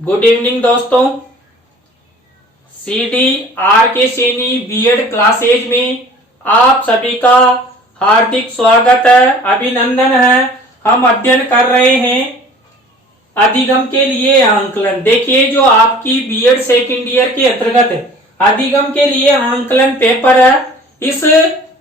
Good evening दोस्तों। CD are के Saini BEd classes में आप सभी का हार्दिक स्वागत है, अभिनंदन है। हम अध्ययन कर रहे हैं अधिगम के लिए आंकलन। देखिए, जो आपकी बीएड सेकेंड ईयर के अंतर्गत अधिगम के लिए आंकलन पेपर है, इस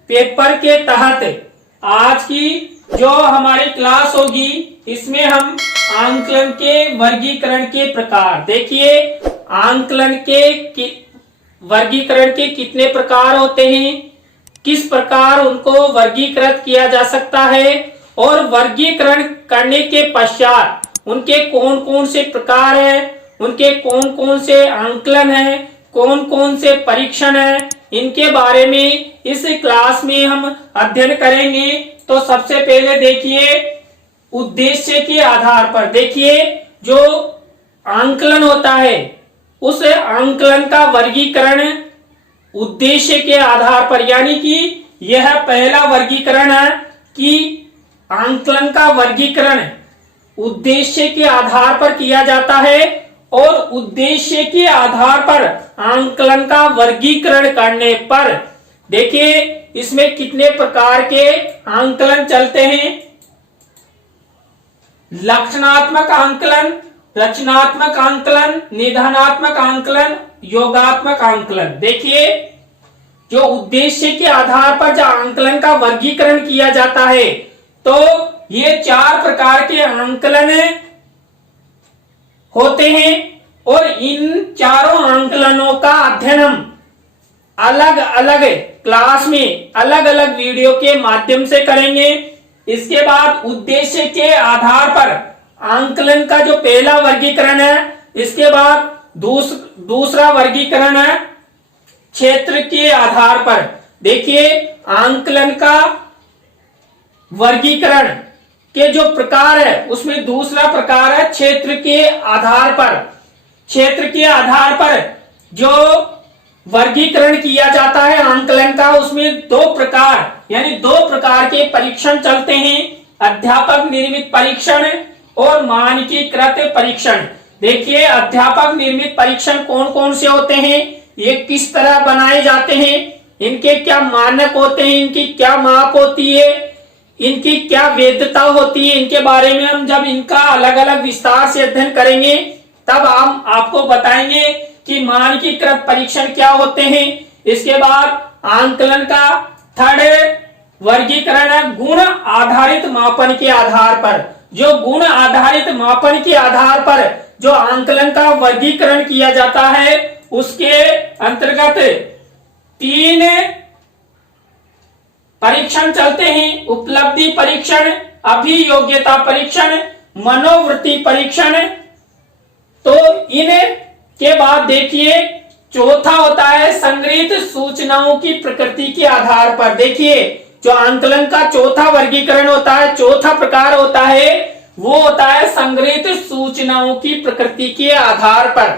पेपर के तहत आज की जो हमारी क्लास होगी, इसमें हम आंकलन के वर्गीकरण के प्रकार, देखिए आंकलन के वर्गीकरण के कितने प्रकार होते हैं, किस प्रकार उनको वर्गीकृत किया जा सकता है और वर्गीकरण करने के पश्चात उनके कौन कौन से प्रकार हैं, उनके कौन कौन से आंकलन हैं, कौन कौन से परीक्षण हैं, इनके बारे में इस क्लास में हम अध्ययन करेंगे। तो सबसे पहले देखिए, उद्देश्य के आधार पर, देखिए जो आंकलन होता है उस आंकलन का वर्गीकरण उद्देश्य के आधार पर, यानी कि यह पहला वर्गीकरण है कि आंकलन का वर्गीकरण उद्देश्य के आधार पर किया जाता है और उद्देश्य के आधार पर आंकलन का वर्गीकरण करने पर देखिए इसमें कितने प्रकार के आंकलन चलते हैं। लक्षणात्मक आंकलन, रचनात्मक आंकलन, निधानात्मक आंकलन, योगात्मक आंकलन। देखिए, जो उद्देश्य के आधार पर जो आंकलन का वर्गीकरण किया जाता है, तो ये चार प्रकार के आंकलन होते हैं और इन चारों आंकलनों का अध्ययन हम अलग अलग क्लास में अलग अलग वीडियो के माध्यम से करेंगे। इसके बाद उद्देश्य के आधार पर आंकलन का जो पहला वर्गीकरण है, इसके बाद दूसरा वर्गीकरण है क्षेत्र के आधार पर। देखिए, आंकलन का वर्गीकरण के जो प्रकार है उसमें दूसरा प्रकार है क्षेत्र के आधार पर। क्षेत्र के आधार पर जो वर्गीकरण किया जाता है आंकलन का, उसमें दो प्रकार यानी दो प्रकार के परीक्षण चलते हैं, अध्यापक निर्मित परीक्षण और मानकीकृत परीक्षण। देखिए, अध्यापक निर्मित परीक्षण कौन कौन से होते हैं, ये किस तरह बनाए जाते हैं, इनके क्या मानक होते हैं, इनकी क्या माप होती है, इनकी क्या वैधता होती है, इनके बारे में हम जब इनका अलग अलग विस्तार से अध्ययन करेंगे तब हम आपको बताएंगे कि मानकीकृत परीक्षण क्या होते हैं। इसके बाद आंकलन का थर्ड वर्गीकरण है गुण आधारित मापन के आधार पर। जो गुण आधारित मापन के आधार पर जो आंकलन का वर्गीकरण किया जाता है, उसके अंतर्गत तीन परीक्षण चलते हैं, उपलब्धि परीक्षण, अभियोग्यता परीक्षण, मनोवृत्ति परीक्षण। तो इन के बाद देखिए चौथा होता है संग्रहित सूचनाओं की प्रकृति के आधार पर। देखिए, जो आंकलन का चौथा वर्गीकरण होता है, चौथा प्रकार होता है, वो होता है संग्रहित सूचनाओं की प्रकृति के आधार पर।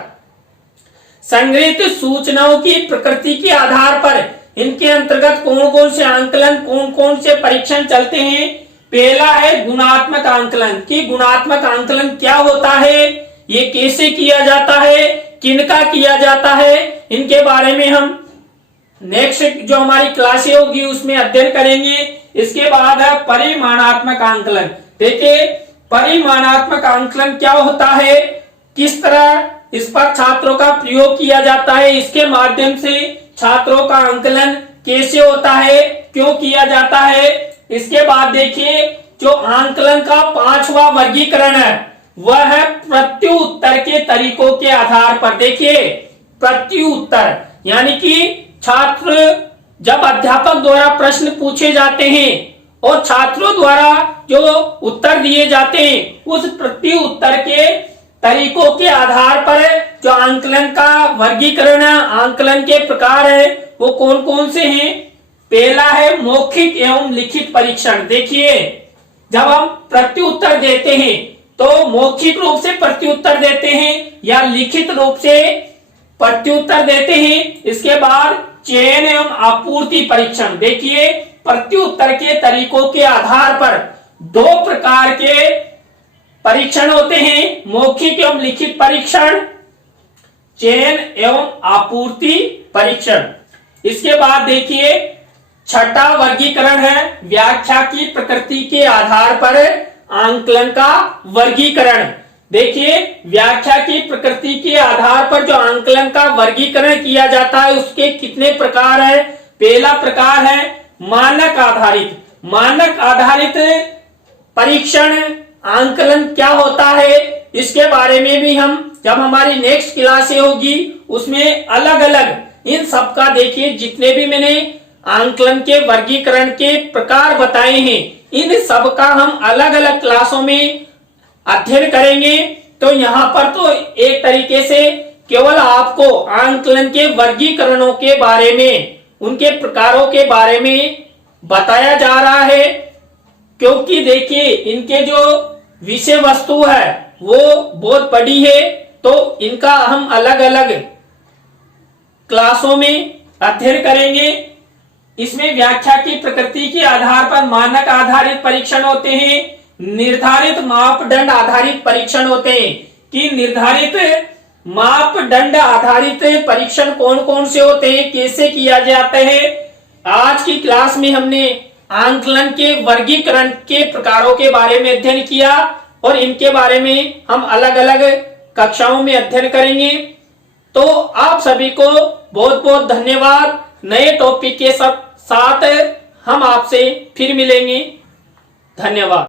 संग्रहित सूचनाओं की प्रकृति के आधार पर इनके अंतर्गत कौन कौन से आंकलन, कौन कौन से परीक्षण चलते हैं। पहला है गुणात्मक आंकलन। कि गुणात्मक आंकलन क्या होता है, ये कैसे किया जाता है, किनका किया जाता है, इनके बारे में हम नेक्स्ट जो हमारी क्लासें होगी उसमें अध्ययन करेंगे। इसके बाद है परिमाणात्मक आंकलन। देखिए, परिमाणात्मक आंकलन क्या होता है, किस तरह इस पर छात्रों का प्रयोग किया जाता है, इसके माध्यम से छात्रों का आंकलन कैसे होता है, क्यों किया जाता है। इसके बाद देखिए, जो आंकलन का पांचवा वर्गीकरण है वह है प्रत्युत्तर के तरीकों के आधार पर। देखिए, प्रत्युत्तर यानी कि छात्र जब अध्यापक द्वारा प्रश्न पूछे जाते हैं और छात्रों द्वारा जो उत्तर दिए जाते हैं, उस प्रत्युत्तर के तरीकों के आधार पर जो आंकलन का वर्गीकरण है, आंकलन के प्रकार है, वो कौन कौन से हैं। पहला है मौखिक एवं लिखित परीक्षण। देखिए, जब हम प्रत्युत्तर देते हैं तो मौखिक रूप से प्रत्युत्तर देते हैं या लिखित रूप से प्रत्युत्तर देते हैं। इसके बाद चयन एवं आपूर्ति परीक्षण। देखिए, प्रत्युत्तर के तरीकों के आधार पर दो प्रकार के परीक्षण होते हैं मौखिक एवं लिखित परीक्षण, चयन एवं आपूर्ति परीक्षण। इसके बाद देखिए छठा वर्गीकरण है व्याख्या की प्रकृति के आधार पर आंकलन का वर्गीकरण। देखिए व्याख्या की प्रकृति के आधार पर जो आंकलन का वर्गीकरण किया जाता है उसके कितने प्रकार है। पहला प्रकार है मानक आधारित। मानक आधारित परीक्षण आंकलन क्या होता है इसके बारे में भी हम जब हमारी नेक्स्ट क्लासे होगी उसमें अलग अलग इन सब का देखिए जितने भी मैंने आंकलन के वर्गीकरण के प्रकार बताए हैं इन सब का हम अलग अलग क्लासों में अध्ययन करेंगे। तो यहाँ पर तो एक तरीके से केवल आपको आंकलन के वर्गीकरणों के बारे में उनके प्रकारों के बारे में बताया जा रहा है, क्योंकि देखिए इनके जो विषय वस्तु है वो बहुत बड़ी है, तो इनका हम अलग अलग क्लासों में अध्ययन करेंगे। इसमें व्याख्या की प्रकृति के आधार पर मानक आधारित परीक्षण होते हैं, निर्धारित मापदंड आधारित परीक्षण होते हैं। कि निर्धारित मापदंड आधारित परीक्षण कौन कौन से होते हैं, कैसे किया जाता है। आज की क्लास में हमने आंकलन के वर्गीकरण के प्रकारों के बारे में अध्ययन किया और इनके बारे में हम अलग अलग कक्षाओं में अध्ययन करेंगे। तो आप सभी को बहुत बहुत धन्यवाद। नए टॉपिक के साथ हम आपसे फिर मिलेंगे। धन्यवाद।